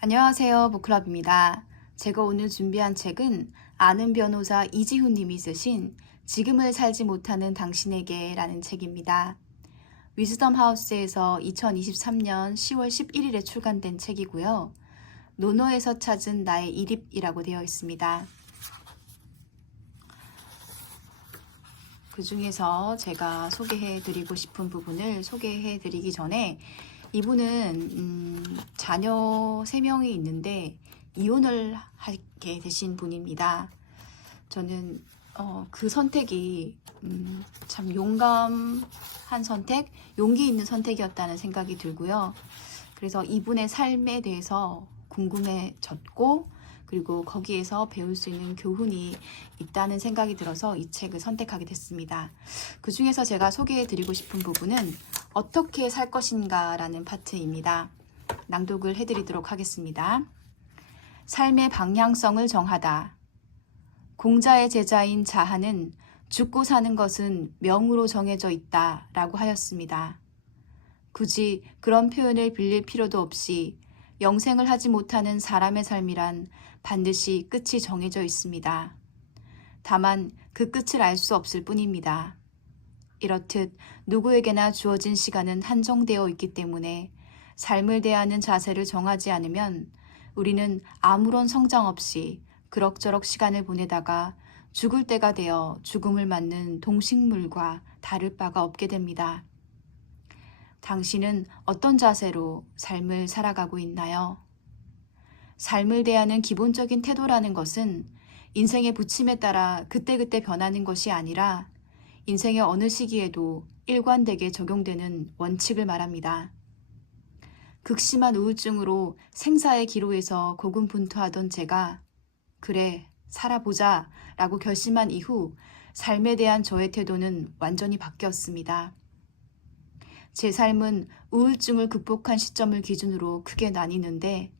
안녕하세요. 보클럽입니다. 제가 오늘 준비한 책은 아는 변호사 이지훈 님이 쓰신 지금을 살지 못하는 당신에게 라는 책입니다. 위즈덤 하우스에서 2023년 10월 11일에 출간된 책이고요. 노노에서 찾은 나의 이립이라고 되어 있습니다. 그 중에서 제가 소개해 드리고 싶은 부분을 소개해 드리기 전에 이분은 음, 자녀 3명이 있는데 이혼을 하게 되신 분입니다. 저는 어, 그 선택이 음, 참 용감한 선택, 용기 있는 선택이었다는 생각이 들고요. 그래서 이분의 삶에 대해서 궁금해졌고 그리고 거기에서 배울 수 있는 교훈이 있다는 생각이 들어서 이 책을 선택하게 됐습니다. 그 중에서 제가 소개해 드리고 싶은 부분은 어떻게 살 것인가 라는 파트입니다. 낭독을 해드리도록 하겠습니다. 삶의 방향성을 정하다. 공자의 제자인 자하는 죽고 사는 것은 명으로 정해져 있다 라고 하였습니다. 굳이 그런 표현을 빌릴 필요도 없이 영생을 하지 못하는 사람의 삶이란 반드시 끝이 정해져 있습니다. 다만 그 끝을 알 수 없을 뿐입니다. 이렇듯 누구에게나 주어진 시간은 한정되어 있기 때문에 삶을 대하는 자세를 정하지 않으면 우리는 아무런 성장 없이 그럭저럭 시간을 보내다가 죽을 때가 되어 죽음을 맞는 동식물과 다를 바가 없게 됩니다. 당신은 어떤 자세로 삶을 살아가고 있나요? 삶을 대하는 기본적인 태도라는 것은 인생의 부침에 따라 그때그때 변하는 것이 아니라 인생의 어느 시기에도 일관되게 적용되는 원칙을 말합니다. 극심한 우울증으로 생사의 기로에서 고군분투하던 제가 그래 살아보자 라고 결심한 이후 삶에 대한 저의 태도는 완전히 바뀌었습니다. 제 삶은 우울증을 극복한 시점을 기준으로 크게 나뉘는데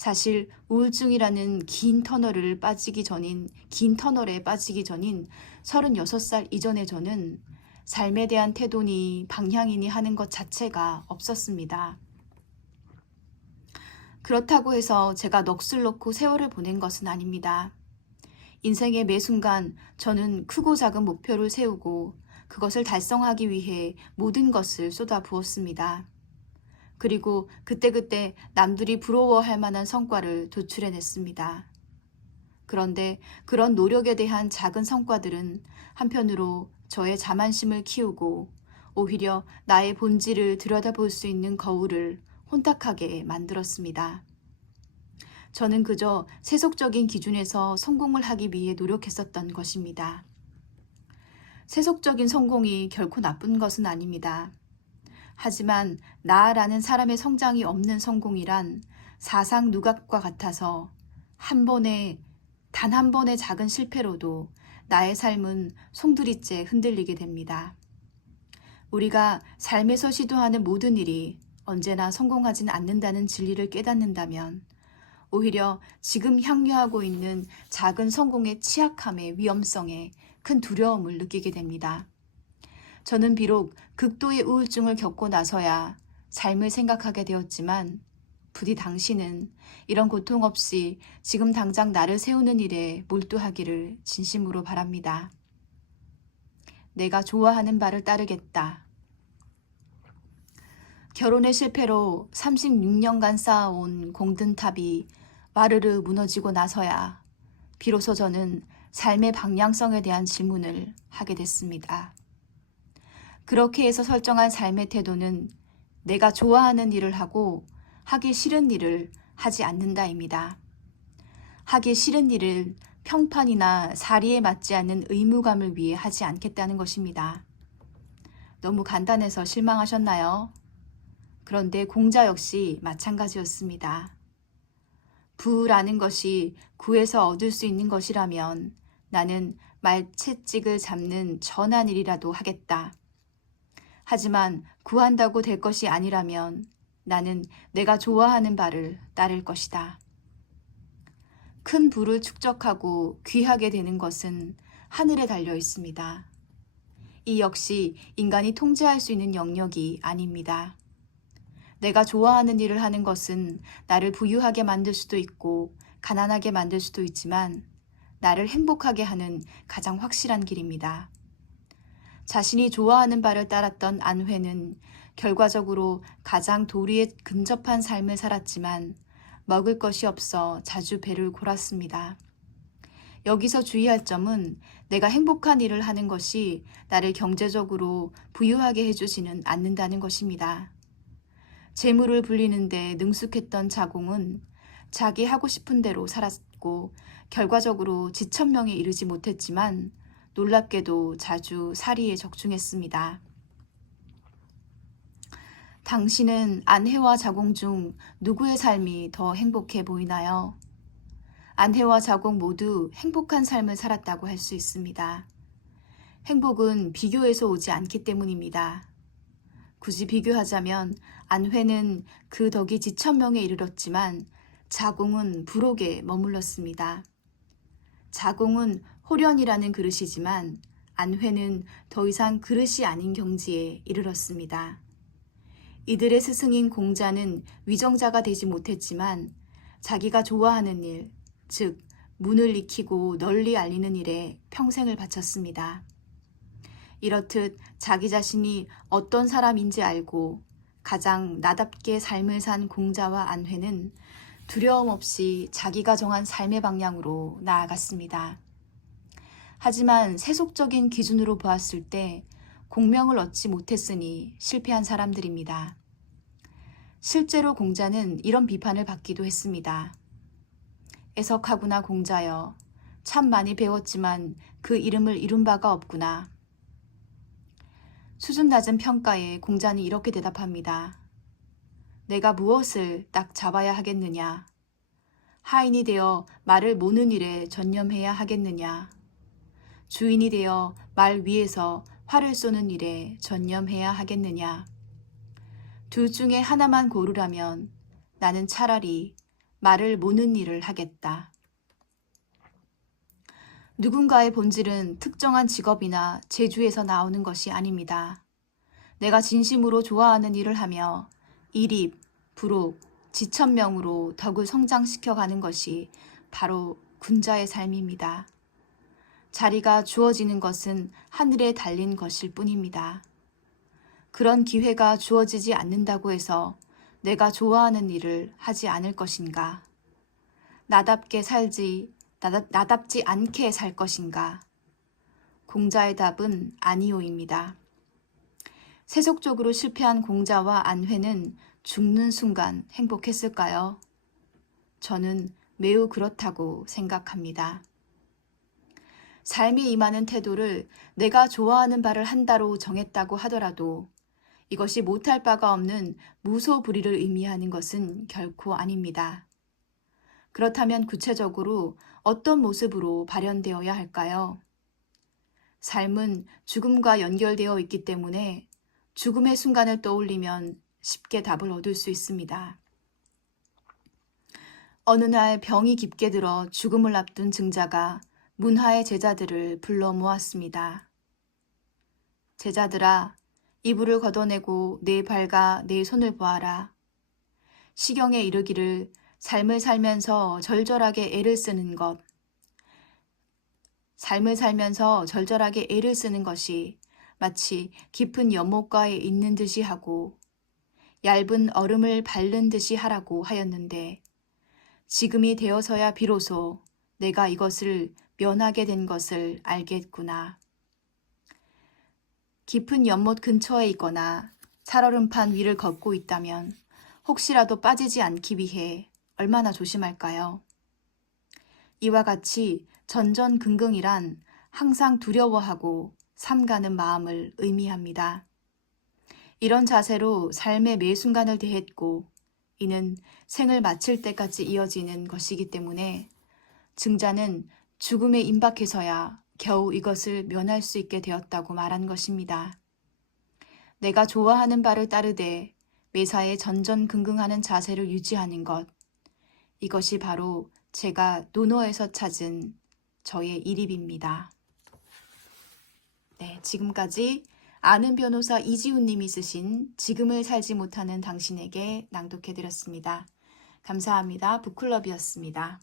사실 우울증이라는 긴 터널을 빠지기 전인 긴 터널에 빠지기 전인 36살 이전의 저는 삶에 대한 태도니 방향이니 하는 것 자체가 없었습니다. 그렇다고 해서 제가 넋을 놓고 세월을 보낸 것은 아닙니다. 인생의 매 순간 저는 크고 작은 목표를 세우고 그것을 달성하기 위해 모든 것을 쏟아 부었습니다. 그리고 그때그때 남들이 부러워할 만한 성과를 도출해냈습니다. 그런데 그런 노력에 대한 작은 성과들은 한편으로 저의 자만심을 키우고 오히려 나의 본질을 들여다볼 수 있는 거울을 혼탁하게 만들었습니다. 저는 그저 세속적인 기준에서 성공을 하기 위해 노력했었던 것입니다. 세속적인 성공이 결코 나쁜 것은 아닙니다. 하지만 나라는 사람의 성장이 없는 성공이란 사상 누각과 같아서 한 번의 단 한 번의 작은 실패로도 나의 삶은 송두리째 흔들리게 됩니다. 우리가 삶에서 시도하는 모든 일이 언제나 성공하진 않는다는 진리를 깨닫는다면 오히려 지금 향유하고 있는 작은 성공의 취약함의 위험성에 큰 두려움을 느끼게 됩니다. 저는 비록 극도의 우울증을 겪고 나서야 삶을 생각하게 되었지만 부디 당신은 이런 고통 없이 지금 당장 나를 세우는 일에 몰두하기를 진심으로 바랍니다. 내가 좋아하는 바를 따르겠다. 결혼의 실패로 36년간 쌓아온 공든탑이 와르르 무너지고 나서야 비로소 저는 삶의 방향성에 대한 질문을 하게 됐습니다. 그렇게 해서 설정한 삶의 태도는 내가 좋아하는 일을 하고 하기 싫은 일을 하지 않는다입니다. 하기 싫은 일을 평판이나 사리에 맞지 않는 의무감을 위해 하지 않겠다는 것입니다. 너무 간단해서 실망하셨나요? 그런데 공자 역시 마찬가지였습니다. 부라는 것이 구에서 얻을 수 있는 것이라면 나는 말채찍을 잡는 전한 일이라도 하겠다. 하지만 구한다고 될 것이 아니라면 나는 내가 좋아하는 바를 따를 것이다. 큰 부를 축적하고 귀하게 되는 것은 하늘에 달려 있습니다. 이 역시 인간이 통제할 수 있는 영역이 아닙니다. 내가 좋아하는 일을 하는 것은 나를 부유하게 만들 수도 있고 가난하게 만들 수도 있지만 나를 행복하게 하는 가장 확실한 길입니다. 자신이 좋아하는 바를 따랐던 안회는 결과적으로 가장 도리에 근접한 삶을 살았지만 먹을 것이 없어 자주 배를 골았습니다. 여기서 주의할 점은 내가 행복한 일을 하는 것이 나를 경제적으로 부유하게 해주지는 않는다는 것입니다. 재물을 불리는데 능숙했던 자공은 자기 하고 싶은 대로 살았고 결과적으로 지천명에 이르지 못했지만 놀랍게도 자주 사리에 적중했습니다. 당신은 안해와 자공 중 누구의 삶이 더 행복해 보이나요? 안해와 자공 모두 행복한 삶을 살았다고 할 수 있습니다. 행복은 비교에서 오지 않기 때문입니다. 굳이 비교하자면 안회는 그 덕이 지천명에 이르렀지만 자공은 부록에 머물렀습니다. 자공은 호련이라는 그릇이지만 안회는 더 이상 그릇이 아닌 경지에 이르렀습니다. 이들의 스승인 공자는 위정자가 되지 못했지만 자기가 좋아하는 일, 즉 문을 익히고 널리 알리는 일에 평생을 바쳤습니다. 이렇듯 자기 자신이 어떤 사람인지 알고 가장 나답게 삶을 산 공자와 안회는 두려움 없이 자기가 정한 삶의 방향으로 나아갔습니다. 하지만 세속적인 기준으로 보았을 때 공명을 얻지 못했으니 실패한 사람들입니다. 실제로 공자는 이런 비판을 받기도 했습니다. 애석하구나 공자여. 참 많이 배웠지만 그 이름을 이룬 바가 없구나. 수준 낮은 평가에 공자는 이렇게 대답합니다. 내가 무엇을 딱 잡아야 하겠느냐? 하인이 되어 말을 모는 일에 전념해야 하겠느냐? 주인이 되어 말 위에서 활을 쏘는 일에 전념해야 하겠느냐? 둘 중에 하나만 고르라면 나는 차라리 말을 모는 일을 하겠다. 누군가의 본질은 특정한 직업이나 재주에서 나오는 것이 아닙니다. 내가 진심으로 좋아하는 일을 하며 일입, 부록, 지천명으로 덕을 성장시켜 가는 것이 바로 군자의 삶입니다. 자리가 주어지는 것은 하늘에 달린 것일 뿐입니다. 그런 기회가 주어지지 않는다고 해서 내가 좋아하는 일을 하지 않을 것인가? 나답게 살지, 나답, 나답지 않게 살 것인가? 공자의 답은 아니오입니다. 세속적으로 실패한 공자와 안회는 죽는 순간 행복했을까요? 저는 매우 그렇다고 생각합니다. 삶에 임하는 태도를 내가 좋아하는 바를 한다로 정했다고 하더라도 이것이 못할 바가 없는 무소불위를 의미하는 것은 결코 아닙니다. 그렇다면 구체적으로 어떤 모습으로 발현되어야 할까요? 삶은 죽음과 연결되어 있기 때문에 죽음의 순간을 떠올리면 쉽게 답을 얻을 수 있습니다. 어느 날 병이 깊게 들어 죽음을 앞둔 증자가 문하의 제자들을 불러 모았습니다. 제자들아, 이불을 걷어내고 내 발과 내 손을 보아라. 시경에 이르기를 삶을 살면서 절절하게 애를 쓰는 것. 삶을 살면서 절절하게 애를 쓰는 것이 마치 깊은 연못가에 있는 듯이 하고 얇은 얼음을 밟는 듯이 하라고 하였는데 지금이 되어서야 비로소 내가 이것을 면하게 된 것을 알겠구나. 깊은 연못 근처에 있거나 살얼음판 위를 걷고 있다면 혹시라도 빠지지 않기 위해 얼마나 조심할까요? 이와 같이 전전긍긍이란 항상 두려워하고 삼가는 마음을 의미합니다. 이런 자세로 삶의 매 순간을 대했고 이는 생을 마칠 때까지 이어지는 것이기 때문에 증자는 죽음에 임박해서야 겨우 이것을 면할 수 있게 되었다고 말한 것입니다. 내가 좋아하는 바를 따르되 매사에 전전긍긍하는 자세를 유지하는 것. 이것이 바로 제가 노노에서 찾은 저의 일입입니다. 네, 지금까지 아는 변호사 이지훈 님이 쓰신 지금을 살지 못하는 당신에게 낭독해 드렸습니다. 감사합니다. 북클럽이었습니다.